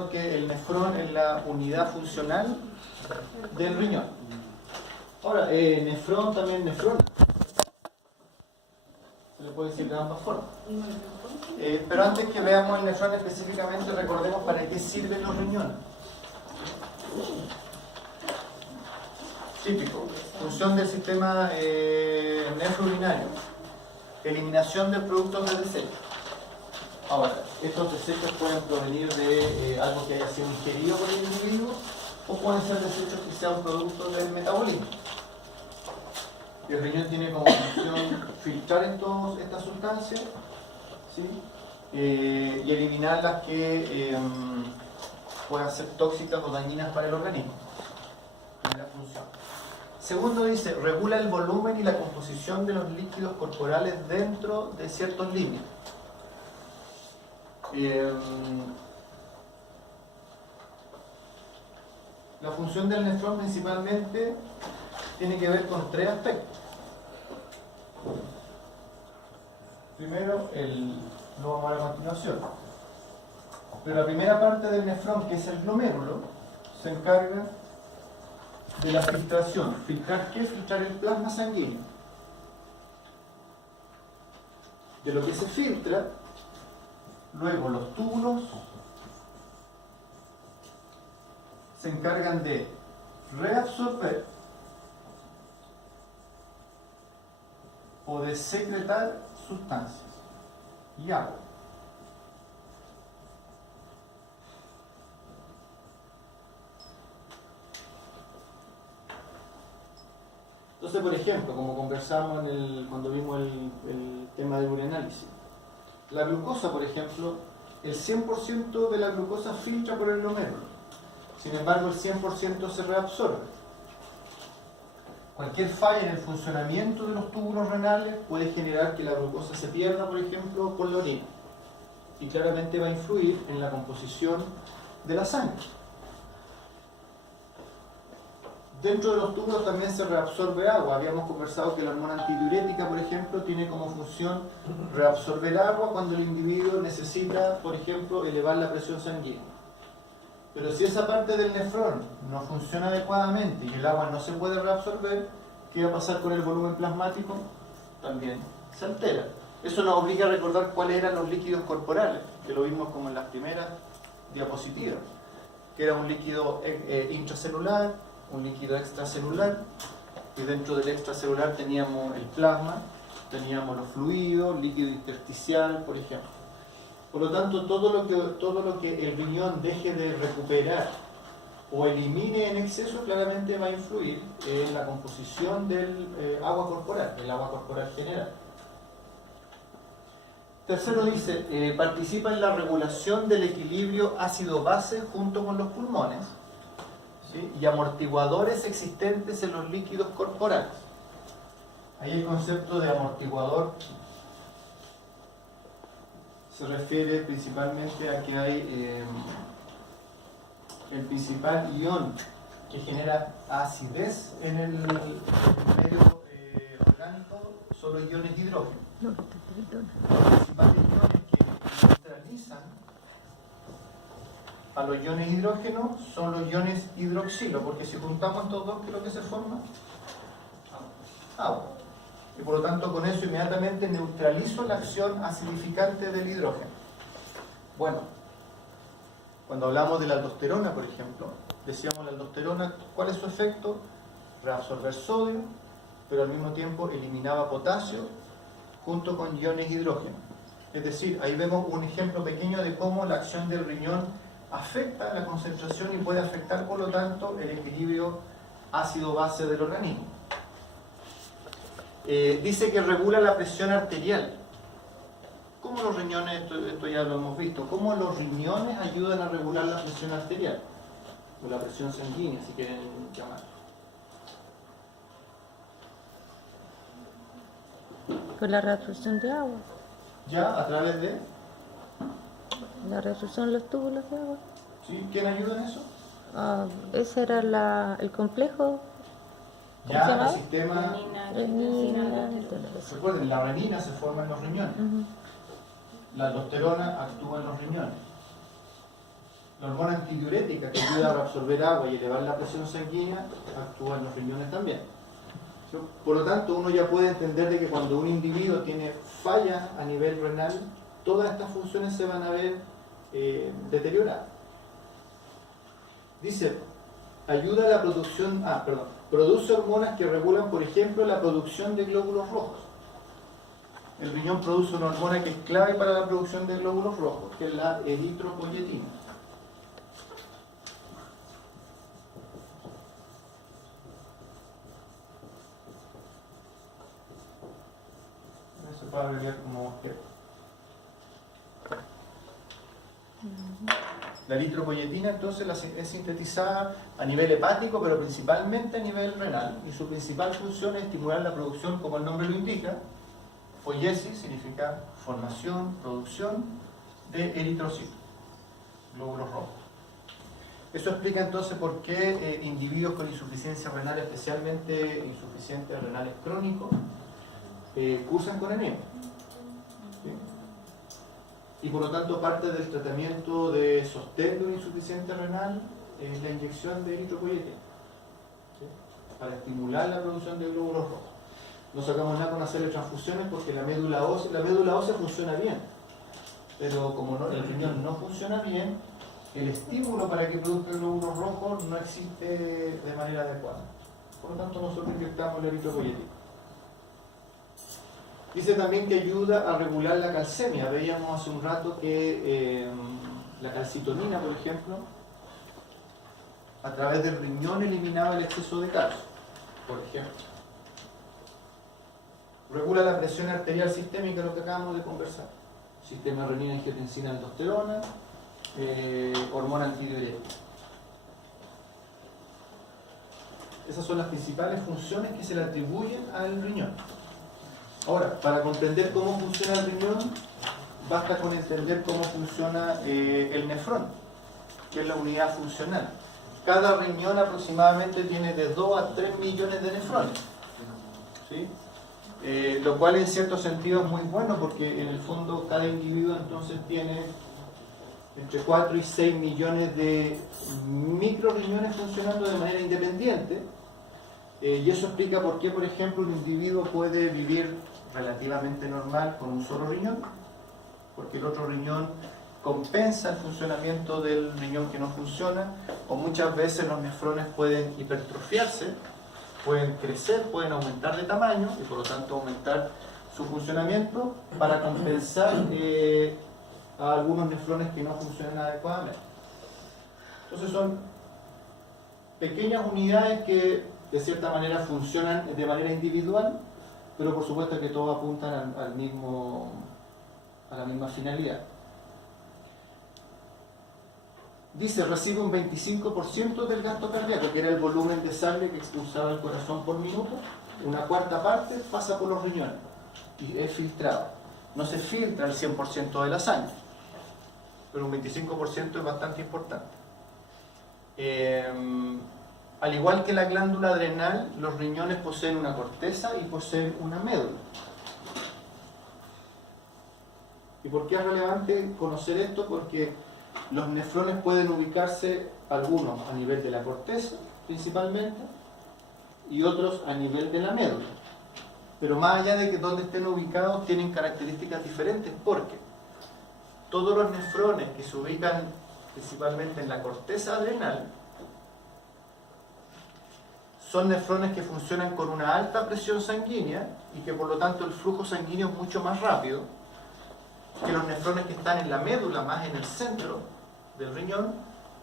diciendo que el nefrón es la unidad funcional del riñón. Ahora, nefrón también nefrón. Se le puede decir de ambas formas. Pero antes que veamos el nefrón específicamente, recordemos para qué sirven los riñones. Típico. Función del sistema nefrourinario. Eliminación de productos de desecho. Ahora, estos desechos pueden provenir de algo que haya sido ingerido por el individuo o pueden ser desechos que sean producto del metabolismo. Y el riñón tiene como función filtrar estas sustancias, ¿sí? Y eliminar las que puedan ser tóxicas o dañinas para el organismo. Primera función. Segundo dice, regula el volumen y la composición de los líquidos corporales dentro de ciertos límites. La función del nefrón principalmente tiene que ver con tres aspectos. Primero, lo vamos a ver a continuación. Pero la primera parte del nefrón, que es el glomérulo, se encarga de la filtración. ¿Filtrar qué? Filtrar el plasma sanguíneo. De lo que se filtra, luego los túbulos se encargan de reabsorber o de secretar sustancias y agua. Entonces, por ejemplo, como conversamos cuando vimos el tema del ureanálisis, la glucosa, por ejemplo, el 100% de la glucosa filtra por el glomérulo. Sin embargo, el 100% se reabsorbe. Cualquier falla en el funcionamiento de los túbulos renales puede generar que la glucosa se pierda, por ejemplo, por la orina. Y claramente va a influir en la composición de la sangre. Dentro de los túbulos también se reabsorbe agua. Habíamos conversado que la hormona antidiurética, por ejemplo, tiene como función reabsorber agua cuando el individuo necesita, por ejemplo, elevar la presión sanguínea. Pero si esa parte del nefrón no funciona adecuadamente y el agua no se puede reabsorber, ¿qué va a pasar con el volumen plasmático? También se altera. Eso nos obliga a recordar cuáles eran los líquidos corporales, que lo vimos como en las primeras diapositivas, que era un líquido intracelular, un líquido extracelular, y dentro del extracelular teníamos el plasma, teníamos los fluidos, líquido intersticial, por ejemplo. Por lo tanto, todo lo que el riñón deje de recuperar o elimine en exceso claramente va a influir en la composición del agua corporal, del agua corporal general. Tercero dice, participa en la regulación del equilibrio ácido-base junto con los pulmones, ¿sí? Y amortiguadores existentes en los líquidos corporales. Ahí el concepto de amortiguador se refiere principalmente a que hay el principal ion que genera acidez en el medio orgánico son los iones de hidrógeno. Los principales iones que neutralizan a los iones de hidrógeno son los iones hidroxilo, porque si juntamos estos dos, ¿qué es lo que se forma? Agua. Y por lo tanto con eso inmediatamente neutralizo la acción acidificante del hidrógeno. Bueno, cuando hablamos de la aldosterona, por ejemplo, decíamos la aldosterona, ¿cuál es su efecto? Reabsorber sodio, pero al mismo tiempo eliminaba potasio junto con iones de hidrógeno. Es decir, ahí vemos un ejemplo pequeño de cómo la acción del riñón afecta la concentración y puede afectar, por lo tanto, el equilibrio ácido-base del organismo. Dice que regula la presión arterial. ¿Cómo los riñones, esto ya lo hemos visto, cómo los riñones ayudan a regular la presión arterial? O la presión sanguínea, si quieren llamar. Con la reabsorción de agua. ¿Ya? ¿A través de? La reabsorción de los túbulos de agua. ¿Sí? ¿Quién ayuda en eso? Ese era el complejo. Ya, el sistema... Renina. Recuerden, la renina se forma en los riñones. La aldosterona actúa en los riñones. La hormona antidiurética, que ayuda a reabsorber agua y elevar la presión sanguínea, actúa en los riñones también. Por lo tanto, uno ya puede entender de que cuando un individuo tiene fallas a nivel renal, todas estas funciones se van a ver deterioradas. Dice, ayuda a la producción, produce hormonas que regulan, por ejemplo, la producción de glóbulos rojos. El riñón produce una hormona que es clave para la producción de glóbulos rojos, que es la eritropoyetina. Se puede abreviar como EPO. La eritropoyetina entonces es sintetizada a nivel hepático, pero principalmente a nivel renal, y su principal función es estimular la producción, como el nombre lo indica. Poiesis significa formación, producción de eritrocitos, glóbulos rojos. Eso explica entonces por qué individuos con insuficiencia renal, especialmente insuficientes renales crónicos, cursan con anemia. ¿Sí? Y por lo tanto parte del tratamiento de sostén de una insuficiencia renal es la inyección de eritropoyetina, ¿sí? Para estimular la producción de glóbulos rojos. No sacamos nada con hacerle transfusiones porque la médula ósea funciona bien, pero como el riñón no funciona bien, el estímulo para que produzca glóbulos rojos no existe de manera adecuada. Por lo tanto, nosotros inyectamos la eritropoyetina. Dice también que ayuda a regular la calcemia. Veíamos hace un rato que la calcitonina, por ejemplo, a través del riñón eliminaba el exceso de calcio, por ejemplo. Regula la presión arterial sistémica, lo que acabamos de conversar. Sistema renina, angiotensina, aldosterona, hormona antidiurética. Esas son las principales funciones que se le atribuyen al riñón. Ahora, para comprender cómo funciona el riñón, basta con entender cómo funciona el nefrón, que es la unidad funcional. Cada riñón aproximadamente tiene de 2 a 3 millones de nefrones, ¿sí? Lo cual en cierto sentido es muy bueno porque en el fondo cada individuo entonces tiene entre 4 y 6 millones de microriñones funcionando de manera independiente, y eso explica por qué, por ejemplo, un individuo puede vivir relativamente normal con un solo riñón, porque el otro riñón compensa el funcionamiento del riñón que no funciona, o muchas veces los nefrones pueden hipertrofiarse, pueden crecer, pueden aumentar de tamaño y por lo tanto aumentar su funcionamiento para compensar a algunos nefrones que no funcionan adecuadamente. Entonces son pequeñas unidades que de cierta manera funcionan de manera individual, pero por supuesto que todos apuntan a la misma finalidad. Dice, recibe un 25% del gasto cardíaco, que era el volumen de sangre que expulsaba el corazón por minuto. Una cuarta parte pasa por los riñones y es filtrado. No se filtra el 100% de la sangre, pero un 25% es bastante importante. Al igual que la glándula adrenal, los riñones poseen una corteza y poseen una médula. ¿Y por qué es relevante conocer esto? Porque los nefrones pueden ubicarse, algunos a nivel de la corteza principalmente y otros a nivel de la médula. Pero más allá de que donde estén ubicados tienen características diferentes, porque todos los nefrones que se ubican principalmente en la corteza adrenal son nefrones que funcionan con una alta presión sanguínea y que por lo tanto el flujo sanguíneo es mucho más rápido que los nefrones que están en la médula, más en el centro del riñón,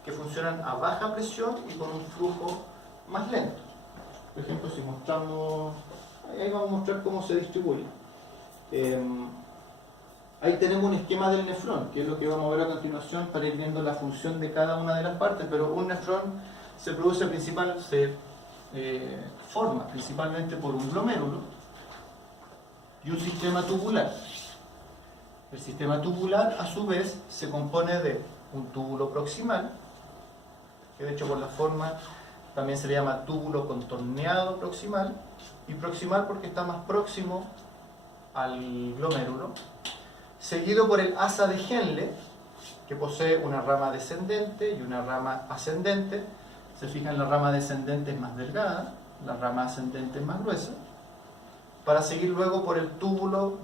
que funcionan a baja presión y con un flujo más lento. Por ejemplo, si mostramos, ahí vamos a mostrar cómo se distribuye. Ahí tenemos un esquema del nefrón, que es lo que vamos a ver a continuación para ir viendo la función de cada una de las partes, pero un nefrón se forma principalmente por un glomérulo y un sistema tubular. El sistema tubular, a su vez, se compone de un túbulo proximal, que de hecho por la forma también se le llama túbulo contorneado proximal, y proximal porque está más próximo al glomérulo, seguido por el asa de Henle, que posee una rama descendente y una rama ascendente. Se fijan, la rama descendente es más delgada, la rama ascendente es más gruesa, para seguir luego por el túbulo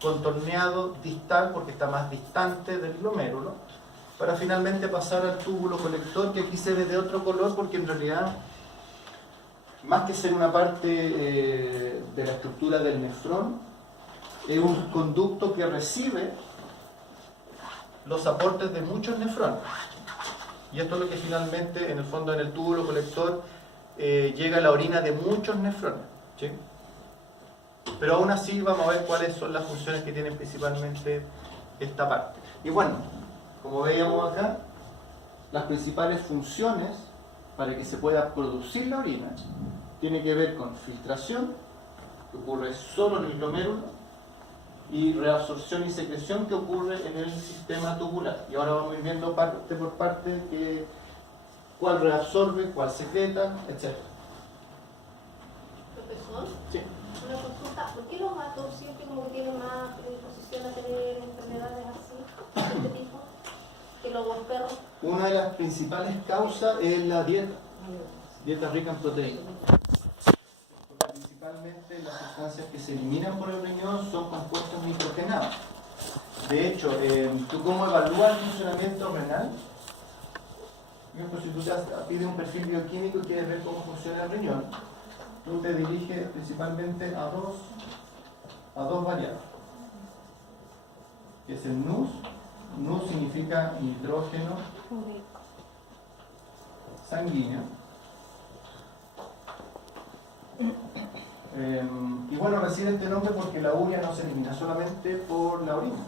contorneado distal, porque está más distante del glomérulo, para finalmente pasar al túbulo colector, que aquí se ve de otro color, porque en realidad, más que ser una parte de la estructura del nefrón, es un conducto que recibe los aportes de muchos nefrones. Y esto es lo que finalmente, en el fondo, en el túbulo colector, llega la orina de muchos nefrones, ¿sí? Pero aún así vamos a ver cuáles son las funciones que tienen principalmente esta parte. Y bueno, como veíamos acá, las principales funciones para que se pueda producir la orina tiene que ver con filtración, que ocurre solo en el glomérulo, y reabsorción y secreción, que ocurre en el sistema tubular. Y ahora vamos a ir viendo parte por parte cuál reabsorbe, cuál secreta, etc. Profesor, Sí. una consulta, ¿por qué los gatos siempre como que tienen más predisposición a tener enfermedades así, de este tipo, que los perros? Una de las principales causas es la dieta rica en proteínas. Porque principalmente las sustancias que se eliminan por el riñón son compuestos nitrogenados. De hecho, ¿tú cómo evalúas el funcionamiento renal? Por ejemplo, si tú pides un perfil bioquímico y quieres ver cómo funciona el riñón, tú te diriges principalmente a dos variables, que es el NUS. NUS significa nitrógeno sanguíneo. Y bueno, recibe este nombre porque la urea no se elimina solamente por la orina.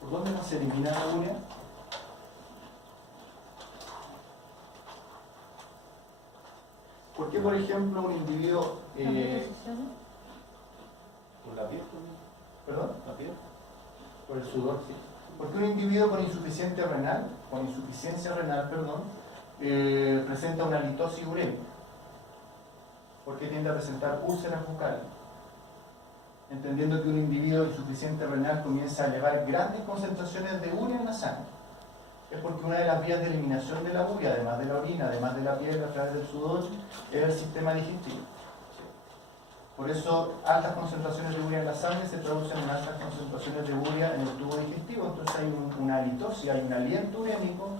¿Por dónde no se elimina la urea? ¿Por qué, por ejemplo, un individuo... ¿Por la piel? ¿Perdón? ¿La piel? Por el sudor, sí. ¿Por qué un individuo con insuficiencia renal, presenta una litosis urémica? ¿Por qué tiende a presentar úlceras bucales? Entendiendo que un individuo insuficiente renal comienza a elevar grandes concentraciones de urea en la sangre. Es porque una de las vías de eliminación de la urea, además de la orina, además de la piel, a través del sudor, es el sistema digestivo. Por eso, altas concentraciones de urea en la sangre se traducen en altas concentraciones de urea en el tubo digestivo. Entonces hay una halitosis, hay un aliento urémico,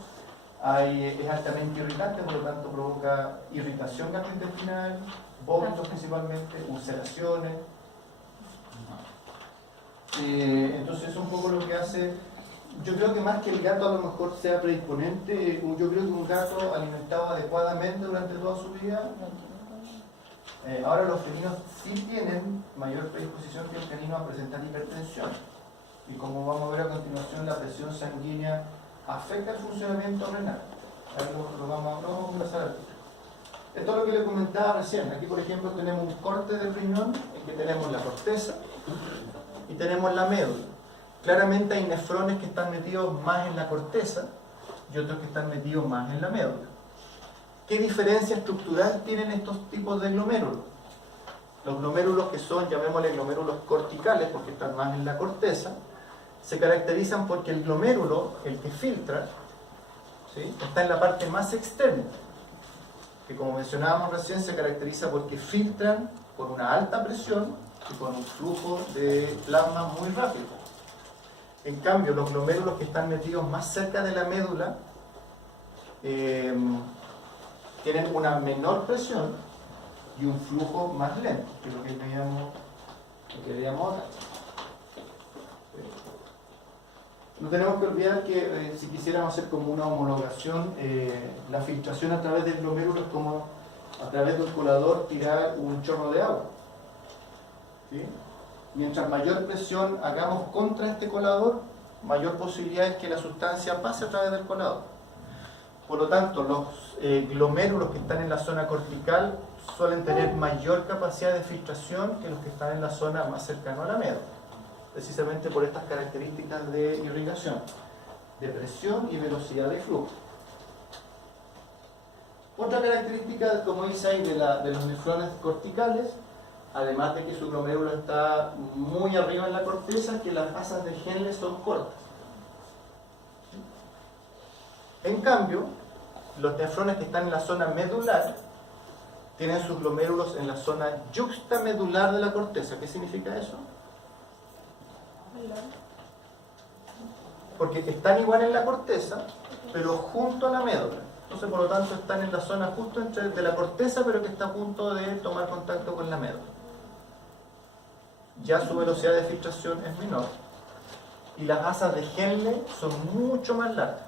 es altamente irritante, por lo tanto provoca irritación gastrointestinal, vómitos principalmente, ulceraciones. Entonces es un poco lo que hace. Yo creo que más que el gato a lo mejor sea predisponente, yo creo que un gato alimentado adecuadamente durante toda su vida. Ahora los felinos sí tienen mayor predisposición que el felino a presentar hipertensión. Y como vamos a ver a continuación, la presión sanguínea afecta el funcionamiento renal. Ahí lo vamos a conversar. Esto es lo que le comentaba recién. Aquí, por ejemplo, tenemos un corte del riñón en que tenemos la corteza y tenemos la médula. Claramente hay nefrones que están metidos más en la corteza y otros que están metidos más en la médula. ¿Qué diferencia estructural tienen estos tipos de glomérulos? Los glomérulos que son, llamémosle glomérulos corticales, porque están más en la corteza, se caracterizan porque el glomérulo, el que filtra, ¿sí?, está en la parte más externa, que como mencionábamos recién se caracteriza porque filtran con una alta presión y con un flujo de plasma muy rápido. En cambio, los glomérulos que están metidos más cerca de la médula tienen una menor presión y un flujo más lento, que es lo que veíamos acá. No tenemos que olvidar que si quisiéramos hacer como una homologación, la filtración a través del glomérulo es como a través del colador tirar un chorro de agua, ¿sí? Mientras mayor presión hagamos contra este colador, mayor posibilidad es que la sustancia pase a través del colador. Por lo tanto, los glomérulos que están en la zona cortical suelen tener mayor capacidad de filtración que los que están en la zona más cercana a la médula, precisamente por estas características de irrigación, de presión y velocidad de flujo. Otra característica, como dice ahí, de los nefrones corticales, además de que su glomérulo está muy arriba en la corteza, es que las asas del Henle son cortas. En cambio, los nefrones que están en la zona medular tienen sus glomérulos en la zona yuxtamedular de la corteza. ¿Qué significa eso? Porque están igual en la corteza, pero junto a la médula. Entonces, por lo tanto, están en la zona justo entre de la corteza, pero que está a punto de tomar contacto con la médula. Ya su velocidad de filtración es menor. Y las asas de Henle son mucho más largas.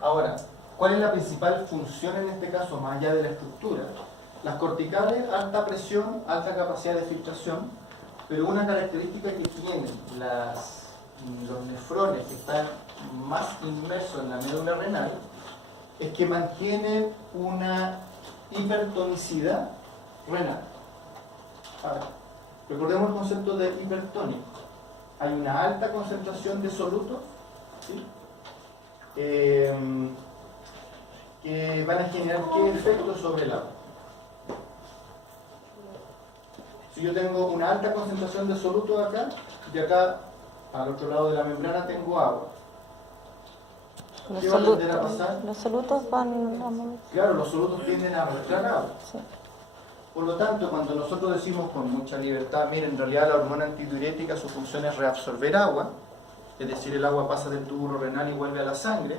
Ahora, ¿cuál es la principal función en este caso, más allá de la estructura? Las corticales, alta presión, alta capacidad de filtración, pero una característica que tienen los nefrones que están más inmersos en la médula renal es que mantienen una hipertonicidad renal. A ver, recordemos el concepto de hipertónico. Hay una alta concentración de solutos, ¿sí? Que van a generar qué efecto sobre el agua. Si yo tengo una alta concentración de solutos acá, y acá al otro lado de la membrana tengo agua, ¿qué va a tender a pasar? Los solutos van a... Claro, los solutos tienden a arrastrar agua. Sí. Por lo tanto, cuando nosotros decimos con mucha libertad, miren, en realidad la hormona antidiurética su función es reabsorber agua, es decir, el agua pasa del túbulo renal y vuelve a la sangre,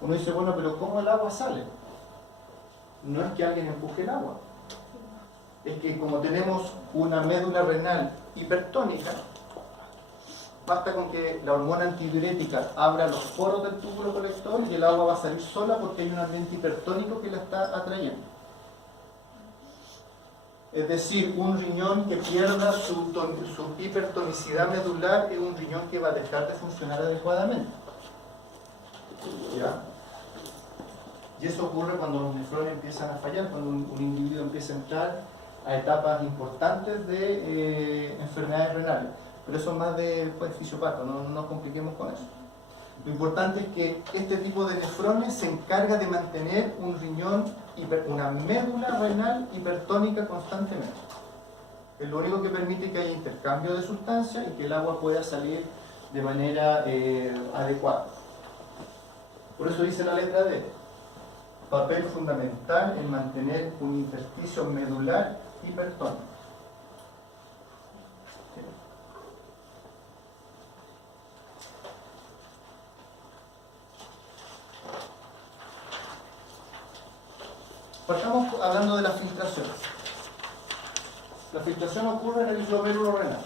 uno dice, bueno, pero ¿cómo el agua sale? No es que alguien empuje el agua, es que como tenemos una médula renal hipertónica, basta con que la hormona antidiurética abra los poros del túbulo colector y el agua va a salir sola porque hay un ambiente hipertónico que la está atrayendo. Es decir, un riñón que pierda su hipertonicidad medular es un riñón que va a dejar de funcionar adecuadamente. ¿Ya? Y eso ocurre cuando los nefrones empiezan a fallar, cuando un individuo empieza a entrar a etapas importantes de enfermedades renales. Pero eso es más de fisiopata, no nos compliquemos con eso. Lo importante es que este tipo de nefrones se encarga de mantener un riñón, una médula renal hipertónica constantemente. Es lo único que permite que haya intercambio de sustancias y que el agua pueda salir de manera adecuada. Por eso dice la letra D, papel fundamental en mantener un intersticio medular hipertónico. Partamos hablando de la filtración. La filtración ocurre en el glomérulo renal,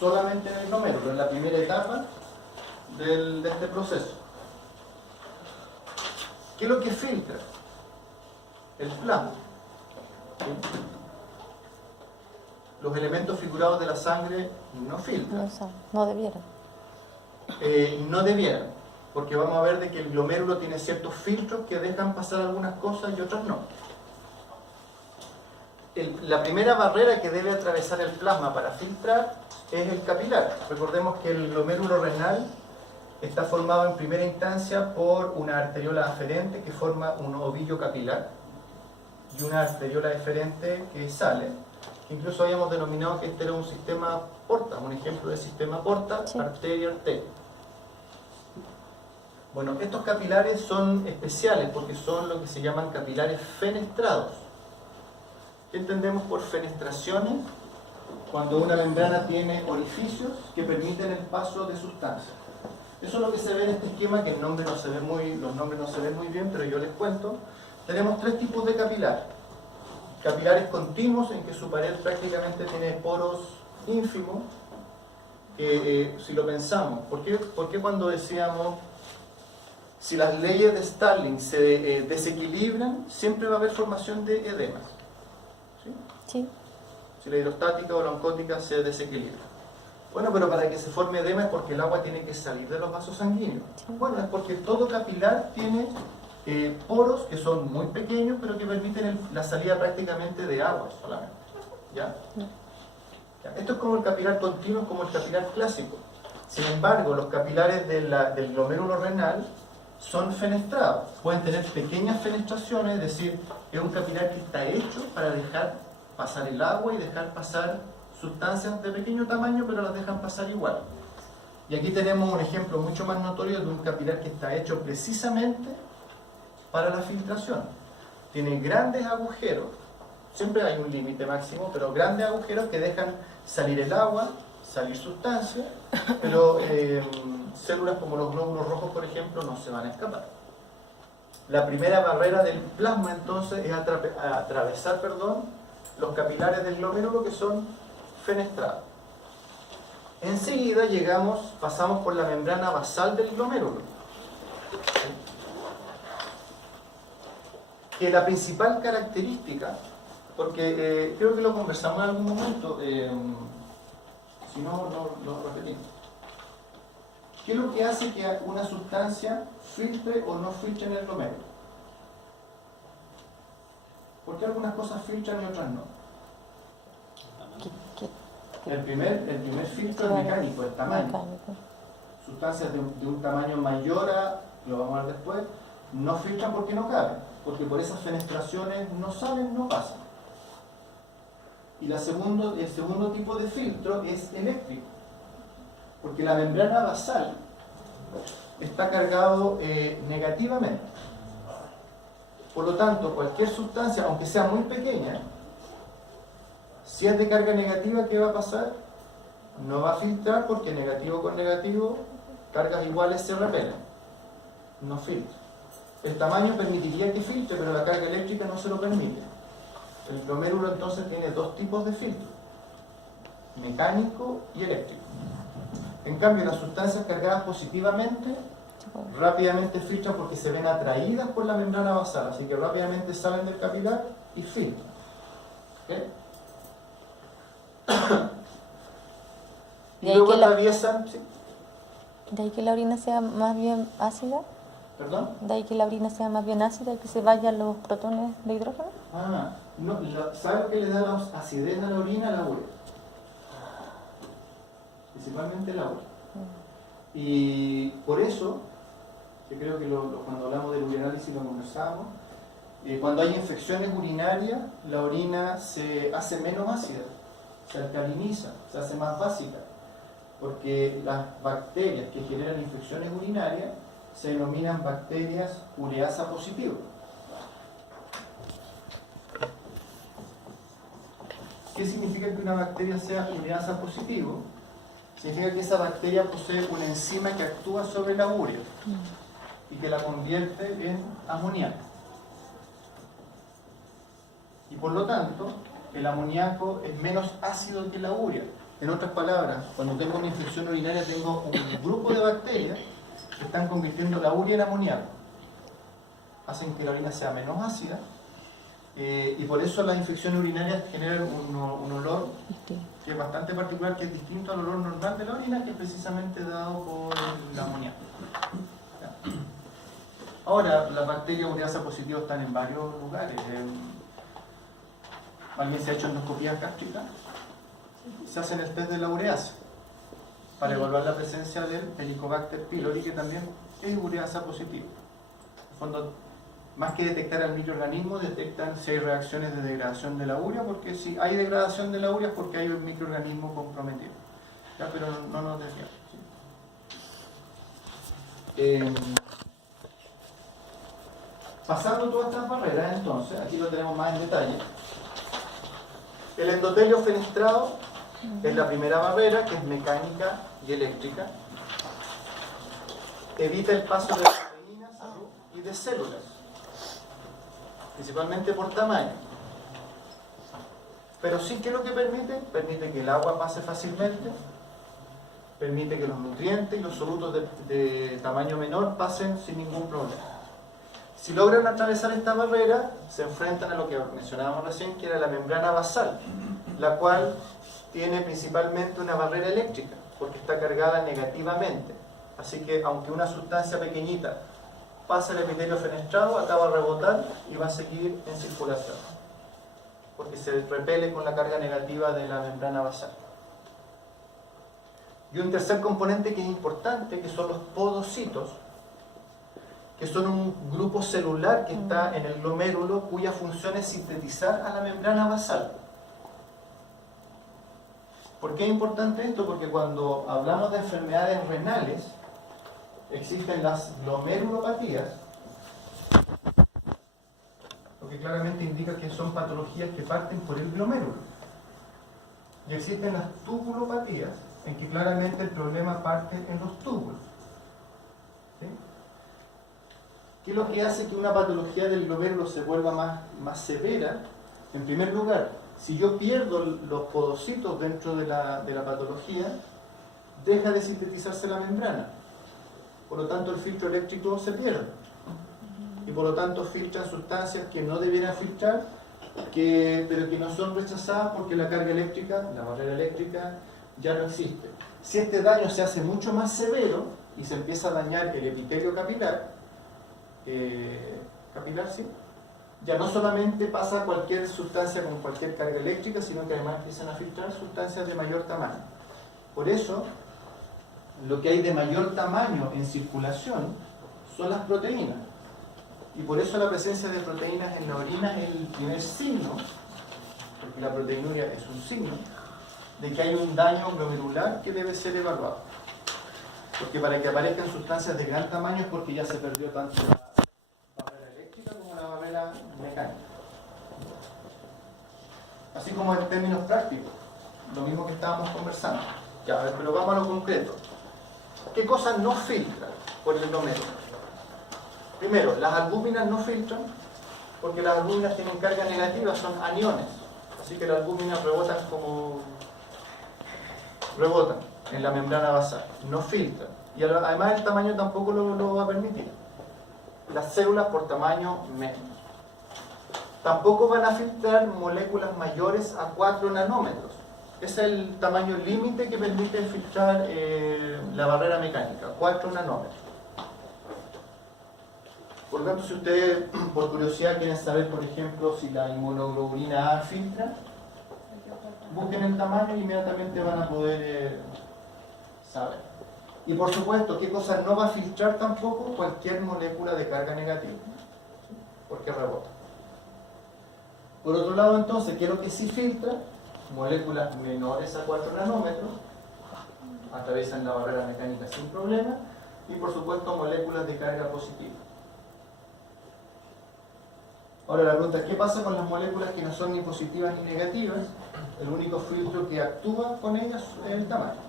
solamente en el glomérulo, en la primera etapa de este proceso. ¿Qué es lo que filtra? El plasma. ¿Sí? Los elementos figurados de la sangre no filtran. No debieran. No debieran, porque vamos a ver de que el glomérulo tiene ciertos filtros que dejan pasar algunas cosas y otras no. La primera barrera que debe atravesar el plasma para filtrar es el capilar. Recordemos que el glomérulo renal está formado en primera instancia por una arteriola aferente que forma un ovillo capilar y una arteriola eferente que sale. Incluso habíamos denominado que este era un sistema porta, un ejemplo de sistema porta, sí. Arteria-arteria. Bueno, estos capilares son especiales porque son lo que se llaman capilares fenestrados. ¿Qué entendemos por fenestraciones? Cuando una membrana tiene orificios que permiten el paso de sustancias. Eso es lo que se ve en este esquema, que los nombres no se ven muy bien, pero yo les cuento. Tenemos tres tipos de capilar. Capilares continuos, en que su pared prácticamente tiene poros ínfimos, que si lo pensamos, ¿por qué cuando decíamos si las leyes de Starling se desequilibran, siempre va a haber formación de edemas? ¿Sí? Sí. Si la hidrostática o la oncótica se desequilibra. Bueno, pero para que se forme edema es porque el agua tiene que salir de los vasos sanguíneos. Sí. Bueno, es porque todo capilar tiene poros que son muy pequeños, pero que permiten la salida prácticamente de agua solamente. ¿Ya? ¿Ya? Esto es como el capilar continuo, como el capilar clásico. Sin embargo, los capilares del glomérulo renal son fenestrados. Pueden tener pequeñas fenestraciones, es decir, es un capilar que está hecho para dejar pasar el agua y dejar pasar sustancias de pequeño tamaño, pero las dejan pasar igual. Y aquí tenemos un ejemplo mucho más notorio de un capilar que está hecho precisamente para la filtración. Tiene grandes agujeros, siempre hay un límite máximo, pero grandes agujeros que dejan salir el agua, salir sustancia, pero células como los glóbulos rojos, por ejemplo, no se van a escapar. La primera barrera del plasma, entonces, es atravesar los capilares del glomérulo que son fenestrados. Enseguida pasamos por la membrana basal del glomérulo, que la principal característica, porque creo que lo conversamos en algún momento, si no, lo repetimos. ¿Qué es lo que hace que una sustancia filtre o no filtre en el glomérulo? ¿Por qué algunas cosas filtran y otras no? El primer filtro es mecánico, el tamaño. Mecánico. Sustancias de un tamaño mayor lo vamos a ver después, no filtran porque no caben, porque por esas fenestraciones no salen, no pasan. Y el segundo tipo de filtro es eléctrico, porque la membrana basal está cargado negativamente. Por lo tanto, cualquier sustancia, aunque sea muy pequeña, si es de carga negativa, ¿qué va a pasar? No va a filtrar porque negativo con negativo, cargas iguales se repelen. No filtra. El tamaño permitiría que filtre, pero la carga eléctrica no se lo permite. El glomérulo entonces tiene dos tipos de filtro, mecánico y eléctrico. En cambio, las sustancias cargadas positivamente rápidamente filtran porque se ven atraídas por la membrana basal, así que rápidamente salen del capilar y filtran. ¿Okay? Y luego atraviesan... ¿sí? De ahí que la orina sea más bien ácida. ¿Perdón? De ahí que la orina sea más bien ácida y que se vayan los protones de hidrógeno. No, ¿sabe lo que le da la acidez a la orina? La urea. Principalmente la urea. Y por eso, que creo que cuando hablamos del ureanálisis lo conversábamos, cuando hay infecciones urinarias, la orina se hace menos ácida, se alcaliniza, se hace más básica, porque las bacterias que generan infecciones urinarias se denominan bacterias ureasa positivas. ¿Qué significa que una bacteria sea ureasa positivo? Significa que esa bacteria posee una enzima que actúa sobre la urea y que la convierte en amoníaco. Y por lo tanto, el amoníaco es menos ácido que la urea. En otras palabras, cuando tengo una infección urinaria, tengo un grupo de bacterias que están convirtiendo la urea en amoníaco. Hacen que la orina sea menos ácida y por eso las infecciones urinarias generan un olor que es bastante particular, que es distinto al olor normal de la orina, que es precisamente dado por el amoníaco. Ahora, las bacterias ureasa positivas están en varios lugares. ¿Alguien se ha hecho endoscopía gástrica? Se hacen el test de la ureasa para evaluar la presencia del Helicobacter pylori, que también es ureasa positivo. En el fondo, más que detectar al microorganismo, detectan si hay reacciones de degradación de la urea, porque si hay degradación de la urea es porque hay un microorganismo comprometido. ¿Ya? Pero no nos desviamos. ¿Sí? Pasando todas estas barreras, entonces, aquí lo tenemos más en detalle. El endotelio fenestrado es la primera barrera, que es mecánica y eléctrica. Evita el paso de proteínas y de células, principalmente por tamaño. Pero sí, que lo que permite? Permite que el agua pase fácilmente, permite que los nutrientes y los solutos de tamaño menor pasen sin ningún problema. Si logran atravesar esta barrera, se enfrentan a lo que mencionábamos recién, que era la membrana basal, la cual tiene principalmente una barrera eléctrica, porque está cargada negativamente. Así que, aunque una sustancia pequeñita pasa el epitelio fenestrado, acaba a rebotar y va a seguir en circulación, porque se repele con la carga negativa de la membrana basal. Y un tercer componente que es importante, que son los podocitos, que son un grupo celular que está en el glomérulo, cuya función es sintetizar a la membrana basal. ¿Por qué es importante esto? Porque cuando hablamos de enfermedades renales, existen las glomerulopatías, lo que claramente indica que son patologías que parten por el glomérulo. Y existen las tubulopatías, en que claramente el problema parte en los túbulos. ¿Sí? ¿Qué es lo que hace que una patología del glomérulo se vuelva más severa? En primer lugar, si yo pierdo los podocitos dentro de la patología, deja de sintetizarse la membrana. Por lo tanto, el filtro eléctrico se pierde. Y por lo tanto filtran sustancias que no debieran filtrar, pero que no son rechazadas porque la carga eléctrica, la barrera eléctrica, ya no existe. Si este daño se hace mucho más severo y se empieza a dañar el epitelio capilar, ¿sí? Ya no solamente pasa cualquier sustancia con cualquier carga eléctrica, sino que además empiezan a filtrar sustancias de mayor tamaño. Por eso, lo que hay de mayor tamaño en circulación son las proteínas. Y por eso la presencia de proteínas en la orina es el primer signo, porque la proteinuria es un signo, de que hay un daño glomerular que debe ser evaluado. Porque para que aparezcan sustancias de gran tamaño es porque ya se perdió tanto la barrera eléctrica como la barrera mecánica. Así como en términos prácticos, lo mismo que estábamos conversando. Ya, a ver, pero vamos a lo concreto. ¿Qué cosas no filtran por el glomérulo? Primero, las albúminas no filtran porque las albúminas tienen carga negativa, son aniones. Así que las albúminas rebotan en la membrana basal, no filtran. Y además el tamaño tampoco lo va a permitir. Las células por tamaño menos. Tampoco van a filtrar moléculas mayores a 4 nanómetros. Ese es el tamaño límite que permite filtrar la barrera mecánica, 4 nanómetros. Por lo tanto, si ustedes por curiosidad quieren saber, por ejemplo, si la inmunoglobulina A filtra, busquen el tamaño y inmediatamente van a poder saber. Y por supuesto, ¿qué cosa no va a filtrar tampoco? Cualquier molécula de carga negativa, porque rebota. Por otro lado, entonces, ¿qué es lo que sí filtra? Moléculas menores a 4 nanómetros, atraviesan la barrera mecánica sin problema, y por supuesto moléculas de carga positiva. Ahora la pregunta es, ¿qué pasa con las moléculas que no son ni positivas ni negativas? El único filtro que actúa con ellas es el tamaño.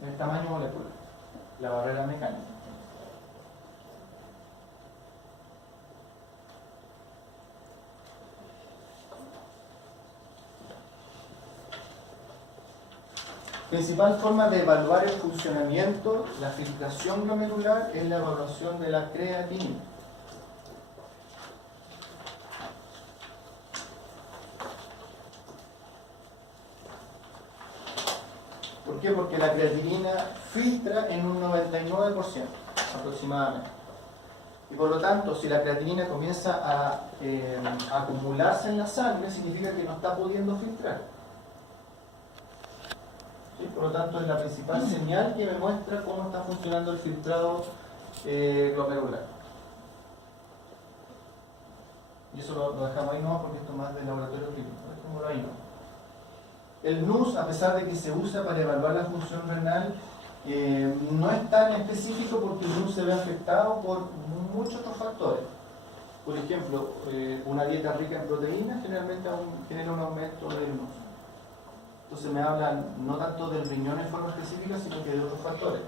El tamaño molecular, la barrera mecánica. Principal forma de evaluar el funcionamiento, la filtración glomerular, es la evaluación de la creatinina. ¿Por qué? Porque la creatinina filtra en un 99% aproximadamente. Y por lo tanto, si la creatinina comienza a acumularse en la sangre, significa que no está pudiendo filtrar. ¿Sí? Por lo tanto, es la principal señal que me muestra cómo está funcionando el filtrado glomerular. Y eso lo dejamos ahí no, porque esto es más del laboratorio clínico. Dejémoslo ahí no. El NUS, a pesar de que se usa para evaluar la función renal, no es tan específico porque el NUS se ve afectado por muchos otros factores. Por ejemplo, una dieta rica en proteínas generalmente genera un aumento del NUS. Entonces me hablan no tanto del riñón en forma específica, sino que de otros factores.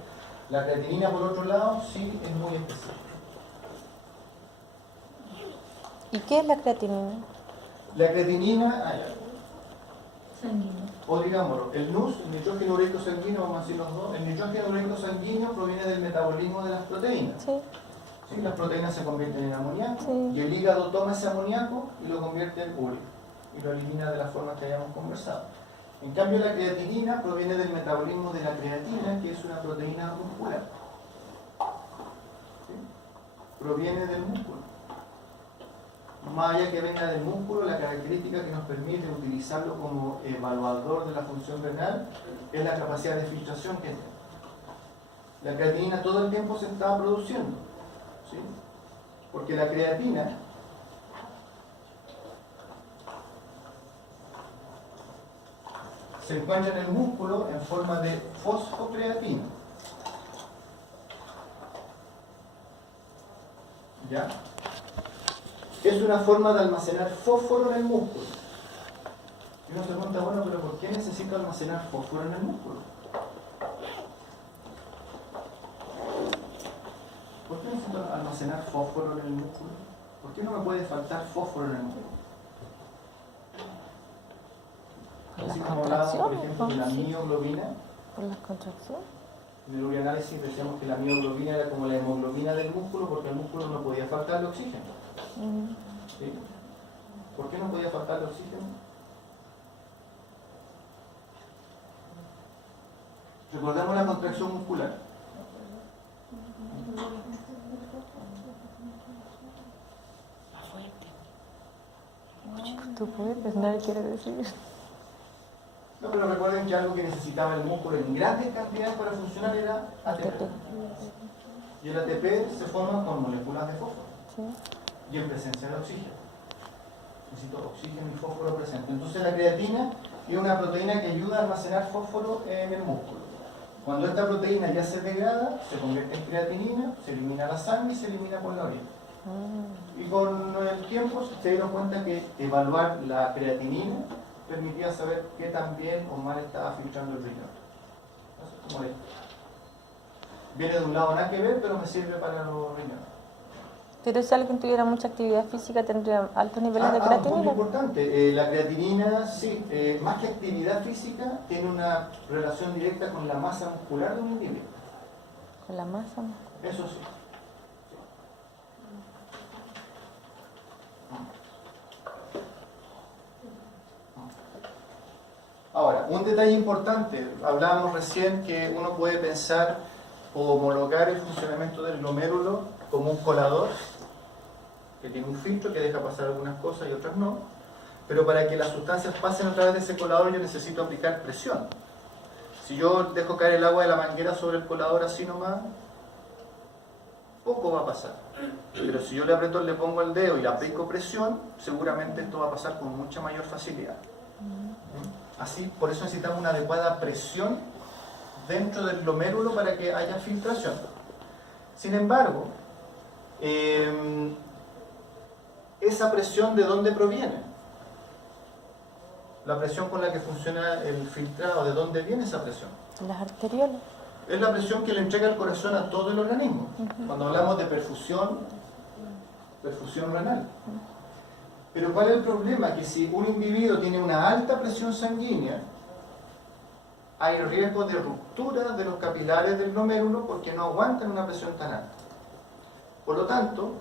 La creatinina, por otro lado, sí es muy específica. ¿Y qué es la creatinina? La creatinina, Sanguíneo. o digámoslo, el NUS, el nitrógeno ureico sanguíneo, vamos a decir los dos, el nitrógeno ureico sanguíneo proviene del metabolismo de las proteínas. Sí. ¿Sí? Las proteínas se convierten en amoníaco, Sí. y el hígado toma ese amoníaco y lo convierte en urea, y lo elimina de la forma que hayamos conversado. En cambio, la creatinina proviene del metabolismo de la creatina, que es una proteína muscular. ¿Sí? Proviene del músculo. Más allá que venga del músculo, la característica que nos permite utilizarlo como evaluador de la función renal es la capacidad de filtración que tiene. La creatinina todo el tiempo se está produciendo, ¿sí? Porque la creatina se encuentra en el músculo en forma de fosfocreatina. ¿Ya? Es una forma de almacenar fósforo en el músculo. Y uno se pregunta, bueno, pero ¿por qué necesito almacenar fósforo en el músculo? ¿Por qué necesito almacenar fósforo en el músculo? ¿Por qué no me puede faltar fósforo en el músculo? Por Así las como hablábamos, por contracciones, ejemplo, de la sí. mioglobina. Por las contracciones. En el ureanálisis decíamos que la mioglobina era como la hemoglobina del músculo porque al músculo no podía faltarle oxígeno. ¿Sí? ¿Por qué no podía faltarle oxígeno? Recordemos la contracción muscular. Tú puedes, nadie quiere decir. No, pero recuerden que algo que necesitaba el músculo en grandes cantidades para funcionar era ATP. Y el ATP se forma con moléculas de fósforo. Sí. Y en presencia de oxígeno. Necesito oxígeno y fósforo presente. Entonces la creatina es una proteína que ayuda a almacenar fósforo en el músculo. Cuando esta proteína ya se degrada, se convierte en creatinina, se elimina la sangre y se elimina por la orina. Y con el tiempo se dieron cuenta que evaluar la creatinina permitía saber qué tan bien o mal estaba filtrando el riñón. Entonces, como esto. Viene de un lado nada que ver, pero me sirve para los riñones. Pero si alguien tuviera mucha actividad física, tendría altos niveles de Muy creatinina. importante. La creatinina, sí, más que actividad física, tiene una relación directa con la masa muscular de un individuo. Con la masa. Eso sí. Ahora, un detalle importante, hablábamos recién que uno puede pensar o homologar el funcionamiento del glomérulo como un colador, que tiene un filtro que deja pasar algunas cosas y otras no, pero para que las sustancias pasen a través de ese colador yo necesito aplicar presión. Si yo dejo caer el agua de la manguera sobre el colador así nomás, poco va a pasar. Pero si yo le aprieto, le pongo el dedo y le aplico presión, seguramente esto va a pasar con mucha mayor facilidad. Así, por eso necesitamos una adecuada presión dentro del glomérulo para que haya filtración. Sin embargo, esa presión, ¿de dónde proviene? La presión con la que funciona el filtrado, ¿de dónde viene esa presión? Las arteriolas. Es la presión que le entrega el corazón a todo el organismo. Cuando hablamos de perfusión renal. Pero ¿cuál es el problema? Que si un individuo tiene una alta presión sanguínea, hay riesgo de ruptura de los capilares del glomérulo porque no aguantan una presión tan alta. Por lo tanto,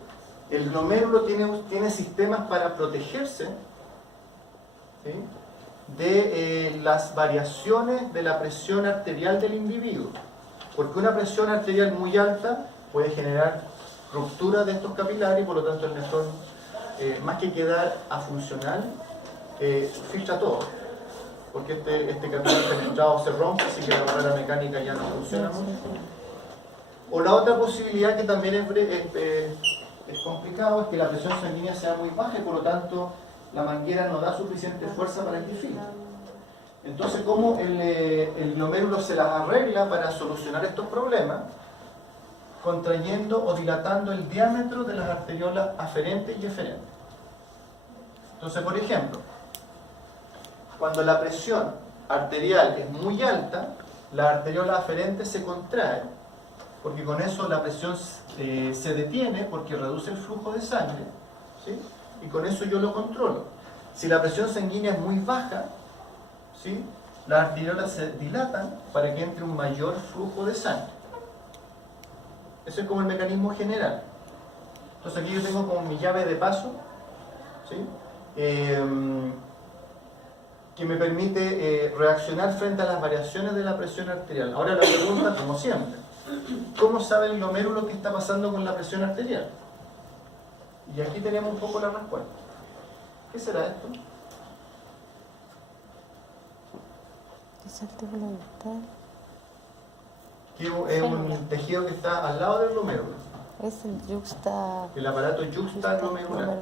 el glomérulo tiene sistemas para protegerse, ¿sí?, de las variaciones de la presión arterial del individuo. Porque una presión arterial muy alta puede generar ruptura de estos capilares y por lo tanto el nefrón, más que quedar afuncional, filtra todo. Porque este capilar penetrado se rompe, así que la barrera mecánica ya no funciona mucho. O la otra posibilidad que también es complicado es que la presión sanguínea sea muy baja y por lo tanto la manguera no da suficiente fuerza para que filtre. Entonces, ¿cómo el glomérulo se las arregla para solucionar estos problemas? Contrayendo o dilatando el diámetro de las arteriolas aferentes y eferentes. Entonces, por ejemplo, cuando la presión arterial es muy alta, la arteriola aferente se contrae, porque con eso la presión se detiene porque reduce el flujo de sangre, ¿sí?, y con eso yo lo controlo. Si la presión sanguínea es muy baja, ¿sí?, las arteriolas se dilatan para que entre un mayor flujo de sangre. Ese es como el mecanismo general. Entonces aquí yo tengo como mi llave de paso, ¿sí?, que me permite reaccionar frente a las variaciones de la presión arterial. Ahora la pregunta, como siempre, ¿cómo sabe el glomérulo qué está pasando con la presión arterial? Y aquí tenemos un poco la respuesta. ¿Qué será esto? Es artículo vital. Que es un tejido que está al lado del glomérulo. Es el yuxta. El aparato yuxtaglomerular.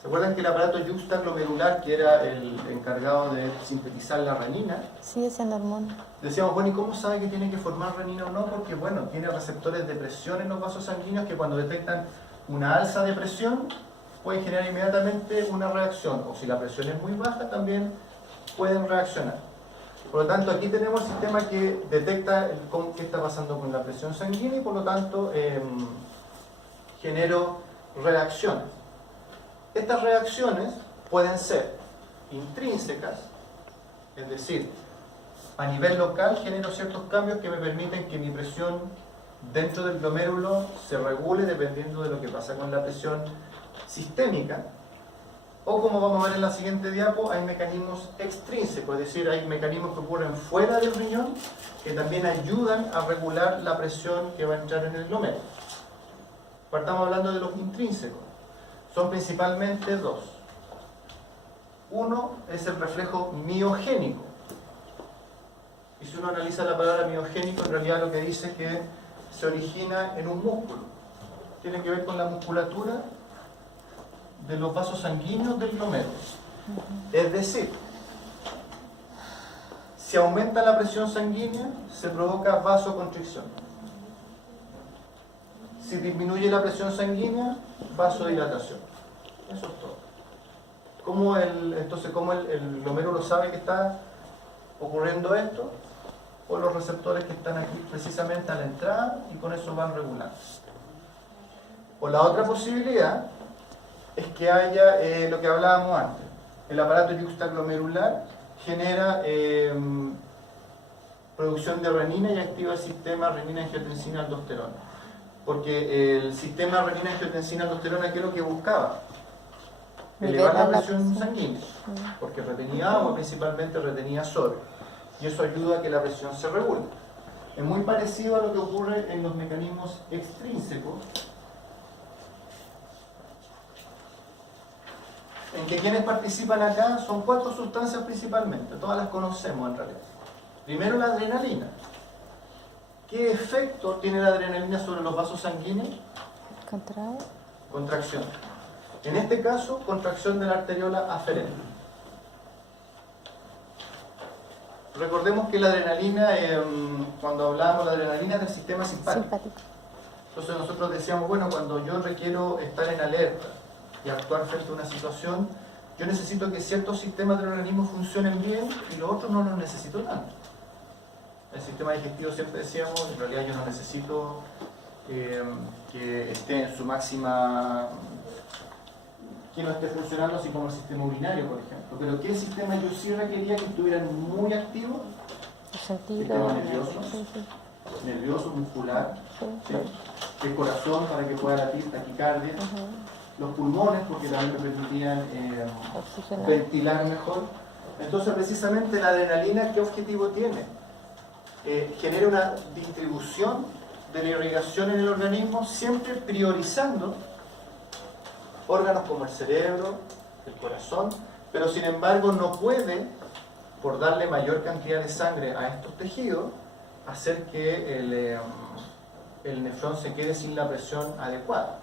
¿Se acuerdan que el aparato yuxtaglomerular, que era el encargado de sintetizar la renina, Sí, esa hormona. decíamos, bueno, ¿y cómo sabe que tiene que formar renina o no? Porque, bueno, tiene receptores de presión en los vasos sanguíneos que cuando detectan una alza de presión pueden generar inmediatamente una reacción, o si la presión es muy baja también pueden reaccionar. Por lo tanto, aquí tenemos el sistema que detecta qué está pasando con la presión sanguínea y por lo tanto genero reacciones. Estas reacciones pueden ser intrínsecas, es decir, a nivel local genero ciertos cambios que me permiten que mi presión dentro del glomérulo se regule dependiendo de lo que pasa con la presión sistémica. O como vamos a ver en la siguiente diapo, hay mecanismos extrínsecos, es decir, hay mecanismos que ocurren fuera del riñón que también ayudan a regular la presión que va a entrar en el glomérulo. Partamos hablando de los intrínsecos. Son principalmente dos. Uno es el reflejo miogénico. Y si uno analiza la palabra miogénico, en realidad lo que dice es que se origina en un músculo. Tiene que ver con la musculatura de los vasos sanguíneos del glomérulo. Es decir, si aumenta la presión sanguínea, se provoca vasoconstricción. Si disminuye la presión sanguínea, vasodilatación. Eso es todo. Entonces, ¿cómo el glomérulo sabe que está ocurriendo esto? Por los receptores que están aquí precisamente a la entrada y con eso van regulando. O la otra posibilidad es que haya lo que hablábamos antes. El aparato yuxtaglomerular genera producción de renina y activa el sistema renina-angiotensina-aldosterona. Porque el sistema renina-angiotensina-aldosterona, ¿qué es lo que buscaba? Elevar la presión sanguínea, porque retenía agua, principalmente retenía sodio, y eso ayuda a que la presión se regule. Es muy parecido a lo que ocurre en los mecanismos extrínsecos, en que quienes participan acá son 4 sustancias principalmente, todas las conocemos en realidad. Primero, la adrenalina. ¿Qué efecto tiene la adrenalina sobre los vasos sanguíneos? Contrae. Contracción. En este caso, contracción de la arteriola aferente. Recordemos que la adrenalina, cuando hablábamos de la adrenalina, es del sistema simpático. Entonces nosotros decíamos, bueno, cuando yo requiero estar en alerta y actuar frente a una situación, yo necesito que ciertos sistemas del organismo funcionen bien y los otros no los necesito tanto. El sistema digestivo, siempre decíamos, en realidad yo no necesito que esté en su máxima, que no esté funcionando así como el sistema urinario, por ejemplo. Pero ¿qué sistema yo sí requería que estuvieran muy activos? El sentido. Sistema nervioso, Sí. nervioso, muscular, Sí. ¿sí? El corazón para que pueda latir, taquicardia, los pulmones porque también me permitían Oxigenar. ventilar mejor. Entonces precisamente la adrenalina, ¿qué objetivo tiene? Genera una distribución de la irrigación en el organismo, siempre priorizando órganos como el cerebro, el corazón, pero sin embargo no puede, por darle mayor cantidad de sangre a estos tejidos, hacer que el nefrón se quede sin la presión adecuada.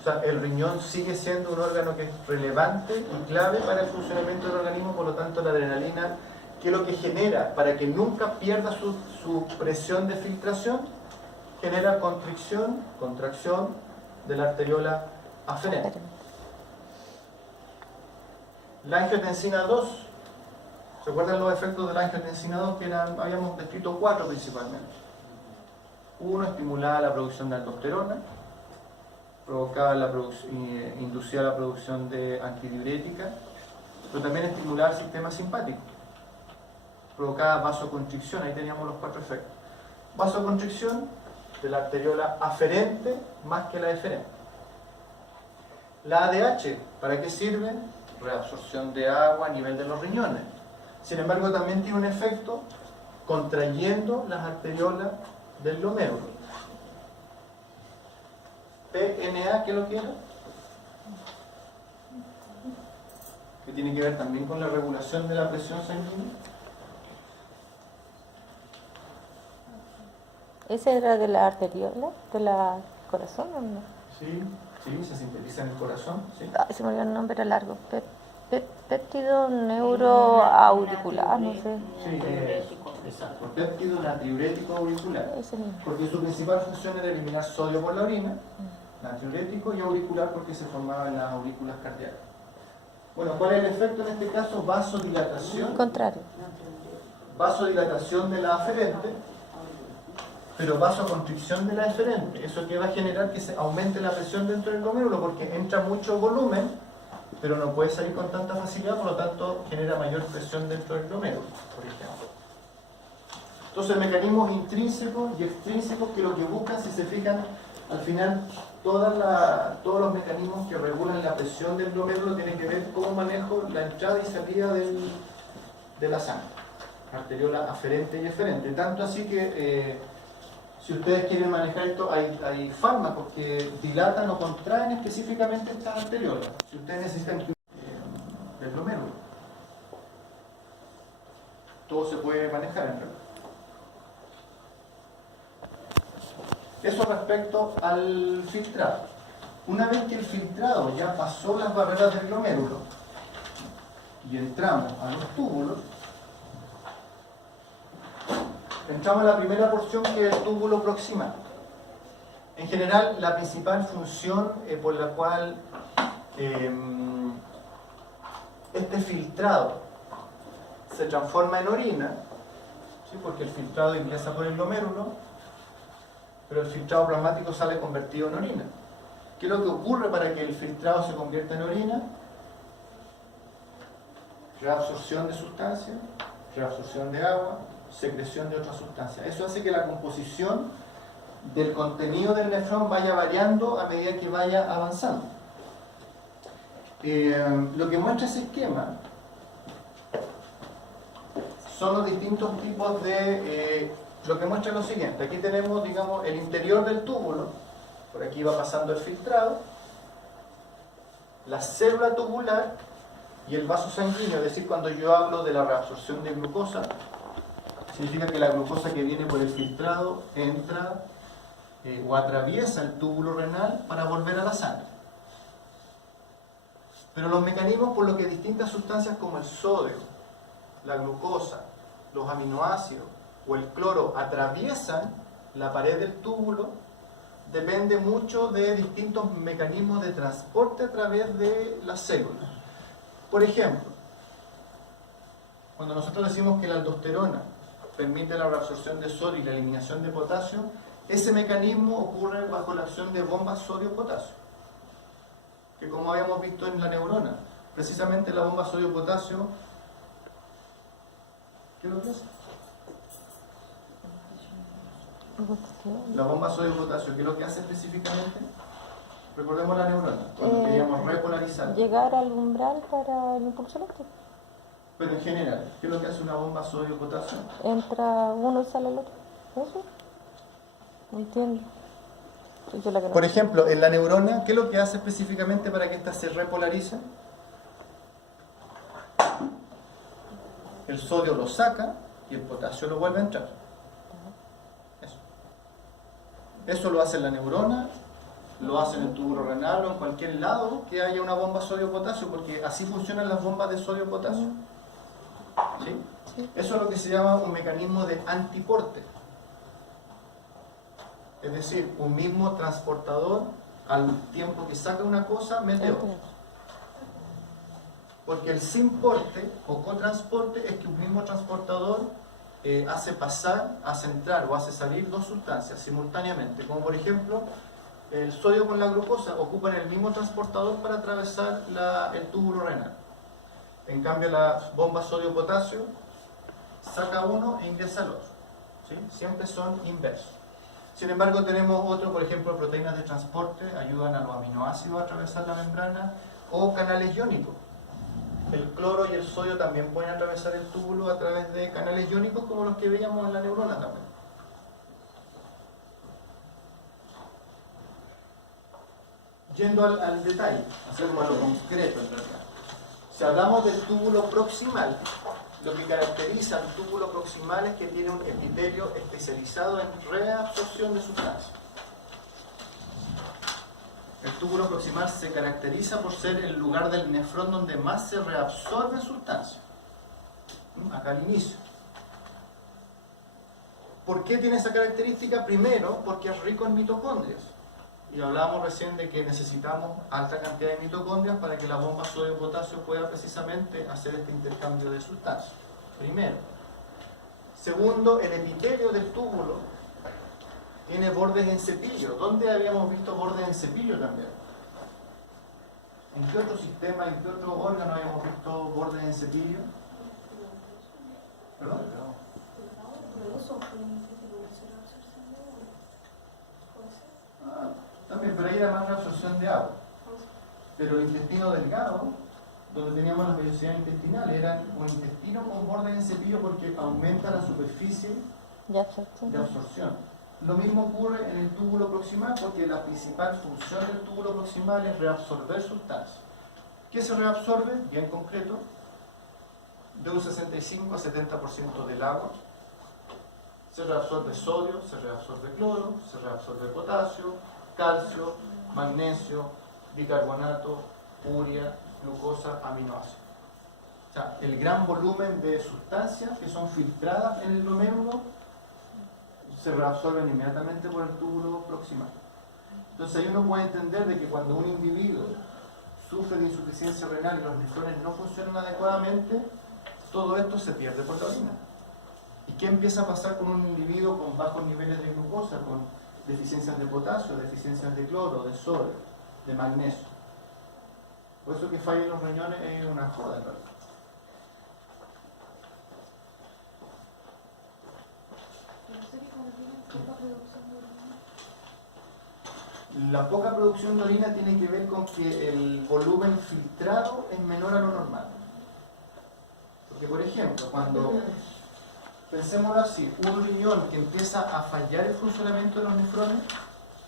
O sea, el riñón sigue siendo un órgano que es relevante y clave para el funcionamiento del organismo, por lo tanto la adrenalina, ¿qué es lo que genera? Para que nunca pierda su presión de filtración, genera constricción, contracción de la arteriola aferente. La angiotensina 2, ¿recuerdan los efectos de la angiotensina 2? Que habíamos descrito 4 principalmente. Uno, estimulaba la producción de aldosterona, inducía la producción de antidiurética, pero también estimulaba el sistema simpático. Provocaba vasoconstricción, ahí teníamos los 4 efectos. Vasoconstricción de la arteriola aferente más que la eferente. La ADH, ¿para qué sirve? Reabsorción de agua a nivel de los riñones. Sin embargo, también tiene un efecto contrayendo las arteriolas del glomérulo. PNA, ¿qué es lo que era? Que tiene que ver también con la regulación de la presión sanguínea. ¿Ese era de la arteriola, de la corazón o no? Sí, ¿sí? Se sintetiza en el corazón, ¿sí? Ay, se me olvidó el nombre largo. Péptido neuroauricular, no sé. Sí, exacto. Péptido natriurético auricular. Ese mismo. Porque su principal función era eliminar sodio por la orina, natriurético, y auricular porque se formaba en las aurículas cardíacas. Bueno, ¿cuál es el efecto en este caso? Vasodilatación. Contrario. Vasodilatación de la aferente, pero vasoconstricción de la eferente. ¿Eso que va a generar? Que se aumente la presión dentro del glomérulo porque entra mucho volumen, pero no puede salir con tanta facilidad, por lo tanto genera mayor presión dentro del glomérulo, por ejemplo. Entonces, mecanismos intrínsecos y extrínsecos que lo que buscan, si se fijan, al final todos los mecanismos que regulan la presión del glomérulo tienen que ver cómo manejo la entrada y salida de la sangre, arteriola aferente y eferente. Tanto así que si ustedes quieren manejar esto, hay fármacos que dilatan o contraen específicamente estas arteriolas. Si ustedes necesitan del glomérulo, todo se puede manejar en realidad. Eso respecto al filtrado. Una vez que el filtrado ya pasó las barreras del glomérulo y entramos a los túbulos, entramos a la primera porción, que es el túbulo proximal. En general, la principal función por la cual este filtrado se transforma en orina, ¿sí? Porque el filtrado ingresa por el glomérulo, pero el filtrado plasmático sale convertido en orina. ¿Qué es lo que ocurre para que el filtrado se convierta en orina? Reabsorción de sustancias, reabsorción de agua, secreción de otras sustancias. Eso hace que la composición del contenido del nefrón vaya variando a medida que vaya avanzando. Lo que muestra ese esquema son los distintos tipos de... lo que muestra es lo siguiente. Aquí tenemos, digamos, el interior del túbulo. Por aquí va pasando el filtrado, la célula tubular y el vaso sanguíneo. Es decir, cuando yo hablo de la reabsorción de glucosa, significa que la glucosa que viene por el filtrado entra o atraviesa el túbulo renal para volver a la sangre. Pero los mecanismos por los que distintas sustancias como el sodio, la glucosa, los aminoácidos o el cloro atraviesan la pared del túbulo depende mucho de distintos mecanismos de transporte a través de las células. Por ejemplo, cuando nosotros decimos que la aldosterona permite la reabsorción de sodio y la eliminación de potasio, ese mecanismo ocurre bajo la acción de bombas sodio-potasio, que como habíamos visto en la neurona, precisamente la bomba sodio-potasio, ¿qué es lo que es? La bomba sodio-potasio, ¿qué es lo que hace específicamente? Recordemos la neurona, cuando queríamos repolarizar. Llegar al umbral para el impulso eléctrico. Pero en general, ¿qué es lo que hace una bomba sodio-potasio? Entra uno y sale el otro. ¿Eso? No entiendo. Yo la que no. Por ejemplo, en la neurona, ¿qué es lo que hace específicamente para que ésta se repolarice? El sodio lo saca y el potasio lo vuelve a entrar. Eso lo hace en la neurona, lo hace en el túbulo renal o en cualquier lado que haya una bomba sodio-potasio, porque así funcionan las bombas de sodio-potasio. ¿Sí? Sí. Eso es lo que se llama un mecanismo de antiporte. Es decir, un mismo transportador, al tiempo que saca una cosa, mete otra. Porque el sin porte o cotransporte es que un mismo transportador hace pasar, hace entrar o hace salir dos sustancias simultáneamente, como por ejemplo el sodio con la glucosa ocupan el mismo transportador para atravesar el túbulo renal. En cambio la bomba sodio-potasio saca uno e ingresa al otro, ¿sí? Siempre son inversos. Sin embargo tenemos otro, por ejemplo proteínas de transporte ayudan a los aminoácidos a atravesar la membrana, o canales iónicos. El cloro y el sodio también pueden atravesar el túbulo a través de canales iónicos como los que veíamos en la neurona también. Yendo al detalle, hacemos a lo concreto en realidad. Si hablamos del túbulo proximal, lo que caracteriza al túbulo proximal es que tiene un epitelio especializado en reabsorción de sustancias. El túbulo proximal se caracteriza por ser el lugar del nefrón donde más se reabsorbe sustancia. Acá al inicio. ¿Por qué tiene esa característica? Primero, porque es rico en mitocondrias. Y hablábamos recién de que necesitamos alta cantidad de mitocondrias para que la bomba sodio-potasio pueda precisamente hacer este intercambio de sustancias. Primero. Segundo, el epitelio del túbulo tiene bordes en cepillo. ¿Dónde habíamos visto bordes en cepillo también? ¿En qué otro sistema, en qué otro órgano habíamos visto bordes en cepillo? ¿Perdón? También, pero ahí era más la absorción de agua. Pero el intestino delgado, donde teníamos las vellosidades intestinales, era un intestino con bordes en cepillo porque aumenta la superficie Ya absorción. de absorción. Lo mismo ocurre en el túbulo proximal porque la principal función del túbulo proximal es reabsorber sustancias. ¿Qué se reabsorbe? Bien concreto, de un 65 a 70% del agua. Se reabsorbe sodio, se reabsorbe cloro, se reabsorbe potasio, calcio, magnesio, bicarbonato, urea, glucosa, aminoácidos. O sea, el gran volumen de sustancias que son filtradas en el glomérulo se reabsorben inmediatamente por el túbulo proximal. Entonces ahí uno puede entender de que cuando un individuo sufre de insuficiencia renal y los nefrones no funcionan adecuadamente, todo esto se pierde por la orina. ¿Y qué empieza a pasar con un individuo con bajos niveles de glucosa, con deficiencias de potasio, deficiencias de cloro, de sodio, de magnesio? Por eso que fallen los riñones es una joda, ¿verdad? La poca producción de orina tiene que ver con que el volumen filtrado es menor a lo normal. Porque, por ejemplo, cuando, pensémoslo así, un riñón que empieza a fallar el funcionamiento de los nefrones,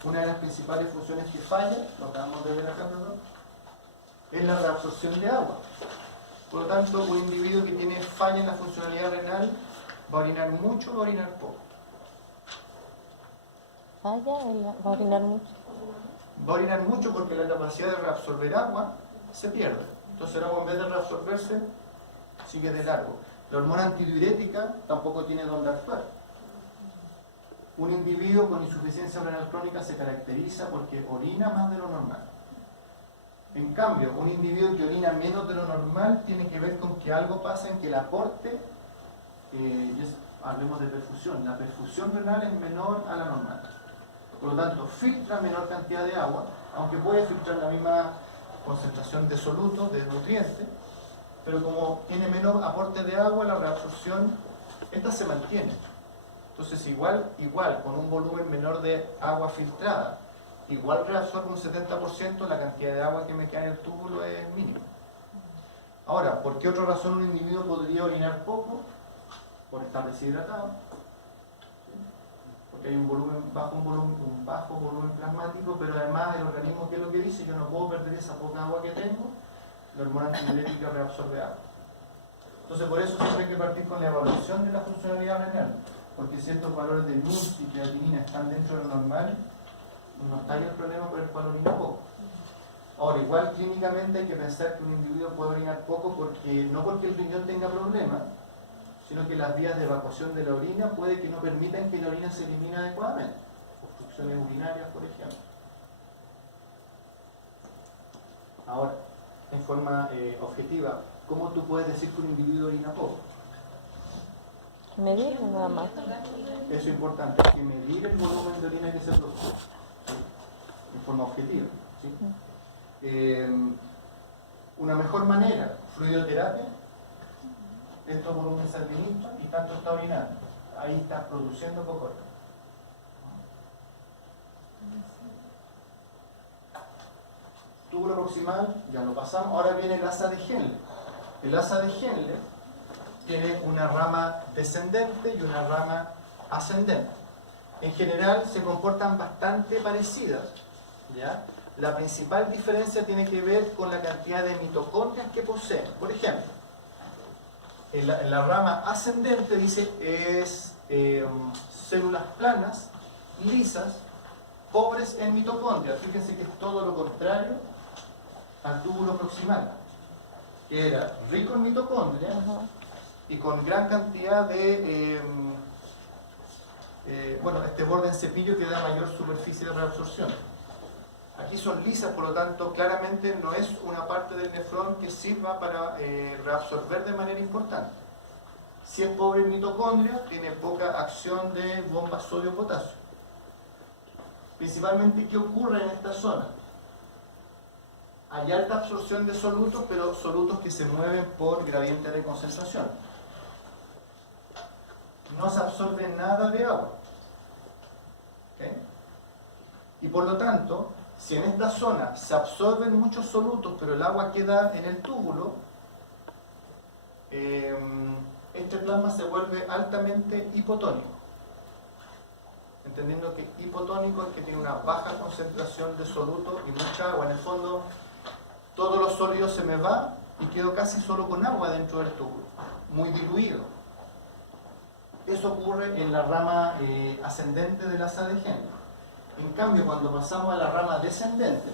una de las principales funciones que falla, lo acabamos de ver acá, perdón, es la reabsorción de agua. Por lo tanto, un individuo que tiene falla en la funcionalidad renal va a orinar mucho o va a orinar poco. Falla, va a orinar mucho. Va a orinar mucho porque la capacidad de reabsorber agua se pierde. Entonces el agua, en vez de reabsorberse, sigue de largo. La hormona antidiurética tampoco tiene dónde actuar. Un individuo con insuficiencia renal crónica se caracteriza porque orina más de lo normal. En cambio, un individuo que orina menos de lo normal tiene que ver con que algo pasa en que el aporte, hablemos de perfusión, la perfusión renal es menor a la normal. Por lo tanto, filtra menor cantidad de agua, aunque puede filtrar la misma concentración de solutos, de nutrientes, pero como tiene menor aporte de agua, la reabsorción, esta se mantiene. Entonces, igual, con un volumen menor de agua filtrada, igual reabsorbe un 70%, la cantidad de agua que me queda en el túbulo es mínima. Ahora, ¿por qué otra razón un individuo podría orinar poco? Por estar deshidratado. Porque hay un bajo volumen plasmático, pero además el organismo, ¿qué es lo que dice? Yo no puedo perder esa poca agua que tengo, la hormona antidiurética reabsorbe agua. Entonces, por eso siempre hay que partir con la evaluación de la funcionalidad renal, porque si estos valores de NUS y creatinina están dentro de lo normal, no está ahí el problema por el cual orina poco. Ahora, igual clínicamente hay que pensar que un individuo puede orinar poco no porque el riñón tenga problemas, sino que las vías de evacuación de la orina puede que no permitan que la orina se elimine adecuadamente. Obstrucciones urinarias, por ejemplo. Ahora, en forma objetiva, ¿cómo tú puedes decir que un individuo orina poco? Medir nada más. Eso es importante, hay que medir el volumen de orina que se produce, ¿sí? En forma objetiva, ¿sí? Una mejor manera, fluidoterapia, estos volumen sanguíneo y tanto está orinando, ahí está produciendo poco. Túbulo proximal, ya lo pasamos, ahora viene el asa de Henle. El asa de Henle tiene una rama descendente y una rama ascendente. En general se comportan bastante parecidas, ¿ya? La principal diferencia tiene que ver con la cantidad de mitocondrias que poseen. Por ejemplo, en la rama ascendente dice es células planas, lisas, pobres en mitocondria. Fíjense que es todo lo contrario al túbulo proximal, que era rico en mitocondria y con gran cantidad de, bueno, este borde en cepillo que da mayor superficie de reabsorción. Aquí son lisas, por lo tanto, claramente no es una parte del nefrón que sirva para reabsorber de manera importante. Si es pobre en mitocondria, tiene poca acción de bomba sodio-potasio. Principalmente, ¿qué ocurre en esta zona? Hay alta absorción de solutos, pero solutos que se mueven por gradiente de concentración. No se absorbe nada de agua. ¿Okay? Y por lo tanto, si en esta zona se absorben muchos solutos, pero el agua queda en el túbulo, este plasma se vuelve altamente hipotónico. Entendiendo que hipotónico es que tiene una baja concentración de soluto y mucha agua. En el fondo, todos los sólidos se me va y quedo casi solo con agua dentro del túbulo, muy diluido. Eso ocurre en la rama ascendente del asa de Henle. En cambio, cuando pasamos a la rama descendente,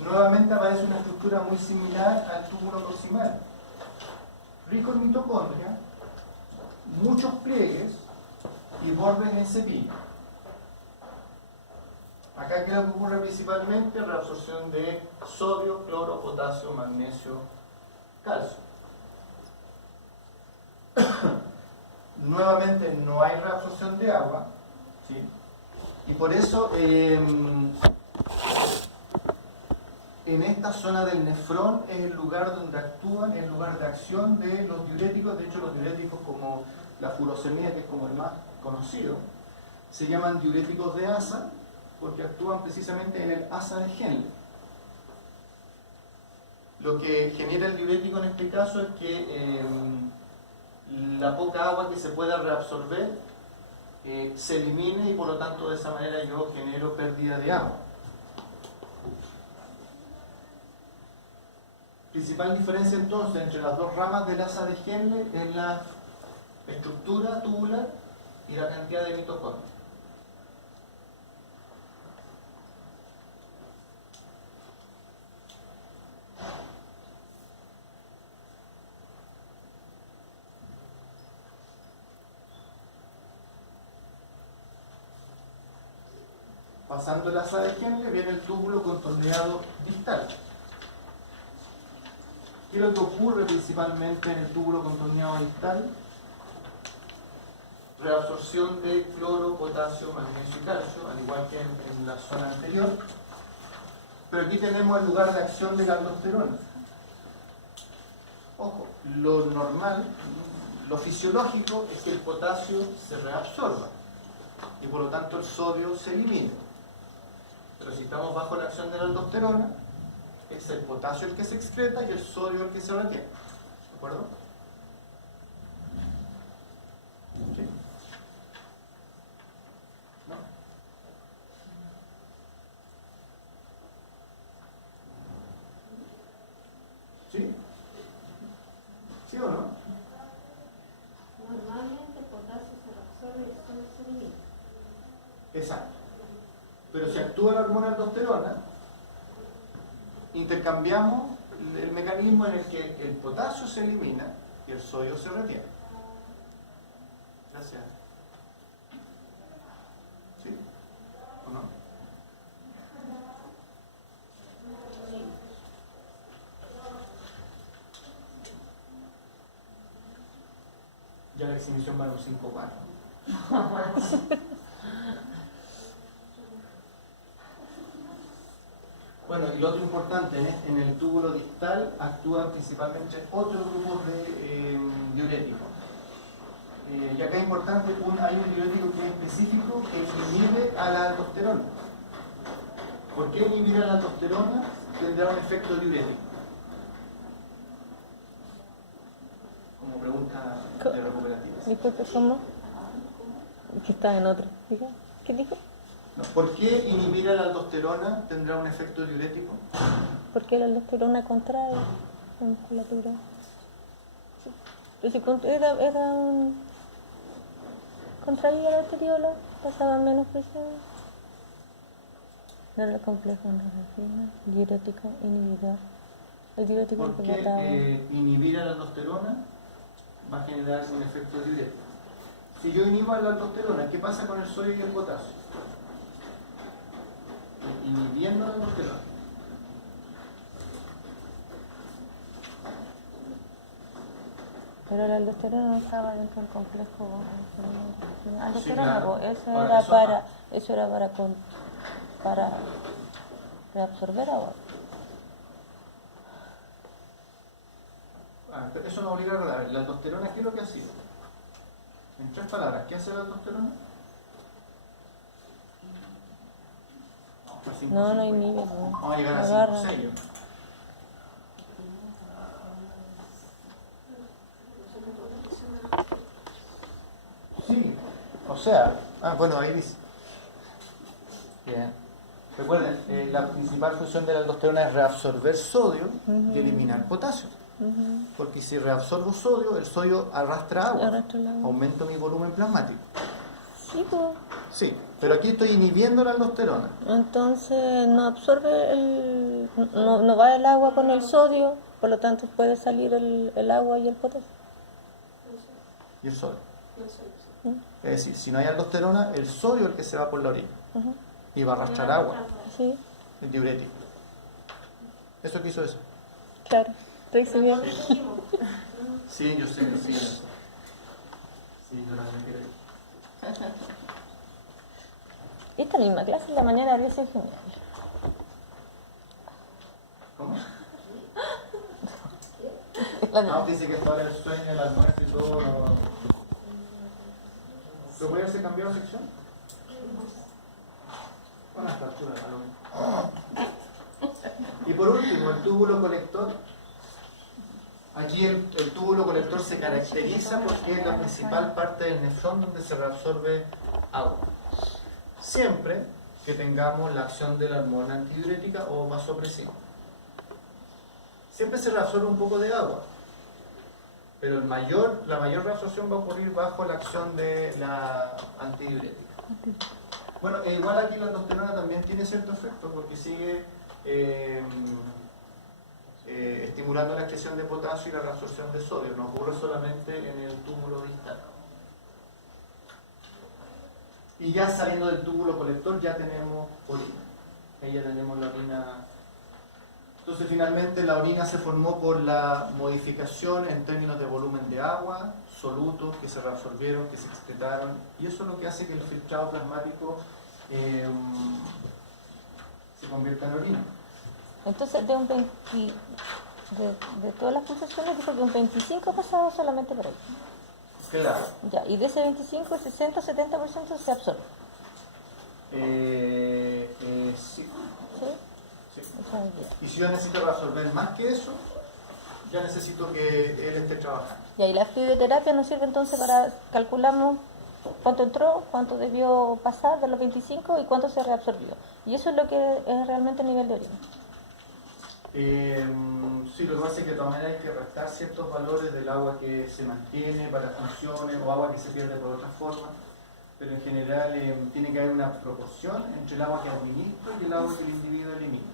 nuevamente aparece una estructura muy similar al túbulo proximal. Rico en mitocondria, muchos pliegues y bordes en cepillo. Acá, ¿qué es lo que ocurre principalmente? Reabsorción de sodio, cloro, potasio, magnesio, calcio. Nuevamente no hay reabsorción de agua, ¿sí? Y por eso en esta zona del nefrón es el lugar donde actúan, el lugar de acción de los diuréticos. De hecho, los diuréticos como la furosemida, que es como el más conocido, se llaman diuréticos de asa porque actúan precisamente en el asa de Henle. Lo que genera el diurético en este caso es que la poca agua que se pueda reabsorber se elimine y por lo tanto de esa manera yo genero pérdida de agua. Principal diferencia entonces entre las dos ramas del asa de Henle es la estructura tubular y la cantidad de mitocondrias. Pasando el asa de Henle viene el túbulo contorneado distal. ¿Qué es lo que ocurre principalmente en el túbulo contorneado distal? Reabsorción de cloro, potasio, magnesio y calcio, al igual que en la zona anterior. Pero aquí tenemos el lugar de acción de la aldosterona. Ojo, lo normal, lo fisiológico es que el potasio se reabsorba y por lo tanto el sodio se elimine. Pero si estamos bajo la acción de la aldosterona, es el potasio el que se excreta y el sodio el que se retiene. ¿De acuerdo? ¿Sí? ¿No? ¿Sí? ¿Sí o no? Normalmente el potasio se reabsorbe y el sodio se elimina. Exacto. Pero si actúa la hormona aldosterona, intercambiamos el mecanismo en el que el potasio se elimina y el sodio se retiene. Gracias. ¿Sí? ¿O no? Ya la exhibición va a los 5-4. Bueno, y lo otro importante, en el túbulo distal actúan principalmente otros grupos de diuréticos. Y acá es importante, hay un diurético que es específico que inhibe a la aldosterona. ¿Por qué inhibir a la aldosterona? Tendrá un efecto diurético. Como pregunta de recuperativas. Disculpe, ¿cómo? Que está en otro. ¿Qué dijo? No, ¿por qué inhibir a la aldosterona tendrá un efecto diurético? Porque la aldosterona contrae la musculatura. Sí. Pero si contraía la arteriola, pasaba menos presión. No era complejo endorfina, diurético, inhibidor. El diurético que Porque botaba. inhibir a la aldosterona va a generar un efecto diurético. Si yo inhibo a la aldosterona, ¿qué pasa con el sodio y el potasio? Inhibiendo la aldosterona. Pero la aldosterona no estaba dentro del complejo. Aldosterona, claro. eso Ahora, era eso- para, eso era para reabsorber agua. Pero eso no obliga a recordar. La aldosterona, ¿qué es lo que ha sido? En 3 palabras, ¿qué hace la aldosterona? Casi No, no imposible. inhibe. No. Vamos a llegar a Agarra. 5 sellos. Sí, o sea, bueno, ahí dice. Bien. Recuerden, la principal función de la aldosterona es reabsorber sodio y eliminar potasio. Porque si reabsorbo sodio, el sodio arrastra agua. Arrastra el agua. Aumento mi volumen plasmático. Sí, pues. Sí, pero aquí estoy inhibiendo la aldosterona. Entonces no absorbe no va el agua con el sodio, por lo tanto puede salir el agua y el potasio. Y el sodio. Es decir, si no hay aldosterona, el sodio es el que se va por la orina. Y va a arrastrar agua. Sí, El diurético. ¿Eso qué hizo eso? claro. Estoy bien. Sí, yo sé, sí. Sí, yo también quiero. Esta misma clase en la mañana habría sido genial. ¿Cómo? La No, dice que para el sueño, el almuerzo y todo. ¿Se puede hacer cambiar de sección? Con esta altura, y por último, el túbulo colector. Aquí el túbulo colector se caracteriza porque es la principal parte del nefrón donde se reabsorbe agua. Siempre que tengamos la acción de la hormona antidiurética o vasopresina. Siempre se reabsorbe un poco de agua, pero la mayor reabsorción va a ocurrir bajo la acción de la antidiurética. Bueno, igual aquí la aldosterona también tiene cierto efecto porque sigue estimulando la excreción de potasio y la reabsorción de sodio. No ocurre solamente en el túbulo distal. Y ya saliendo del túbulo colector ya tenemos orina. Ahí ya tenemos la orina. Entonces finalmente la orina se formó por la modificación en términos de volumen de agua, solutos que se reabsorbieron, que se excretaron, y eso es lo que hace que el filtrado plasmático se convierta en orina. Entonces, de todas las pulsaciones, dijo que un 25 pasaba solamente por ahí. Claro. Ya, y de ese 25, el 60-70% se absorbe. Sí. ¿Sí? Sí. O sea, ya. Y si yo necesito reabsorber más que eso, ya necesito que él esté trabajando. Ya, y la fluidoterapia nos sirve entonces para calculamos cuánto entró, cuánto debió pasar de los 25 y cuánto se reabsorbió. Y eso es lo que es realmente el nivel de orina. Sí, lo que pasa es que de todas maneras hay que restar ciertos valores del agua que se mantiene para funciones o agua que se pierde por otra forma, pero en general tiene que haber una proporción entre el agua que administro y el agua que el individuo elimina,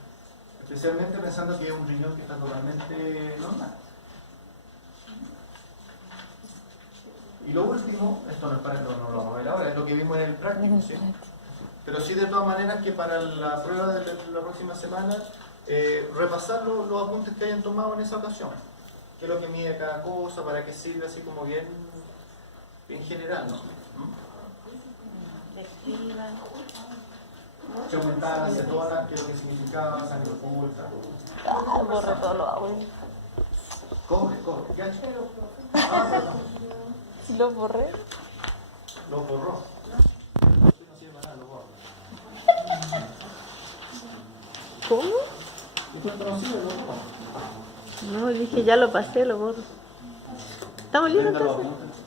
especialmente pensando que es un riñón que está totalmente normal. Y lo último, esto no lo vamos a ver ahora, es lo que vimos en el práctico, ¿sí? Pero sí, de todas maneras, que para la prueba de la próxima semana, repasar los apuntes que hayan tomado en esa ocasión. Qué es lo que mide cada cosa, para qué sirve, así como bien general, ¿no? Se aumentaban cetonas, qué es lo que significaba, sangre oculta. Borré todo lo agua. Cobre, ¿ya? Si lo borré. Lo borró. No sirve para nada, lo borró. ¿Cómo? No, dije ya lo pasé, lo borro. ¿Estamos listos Véndalo, entonces? apúntense.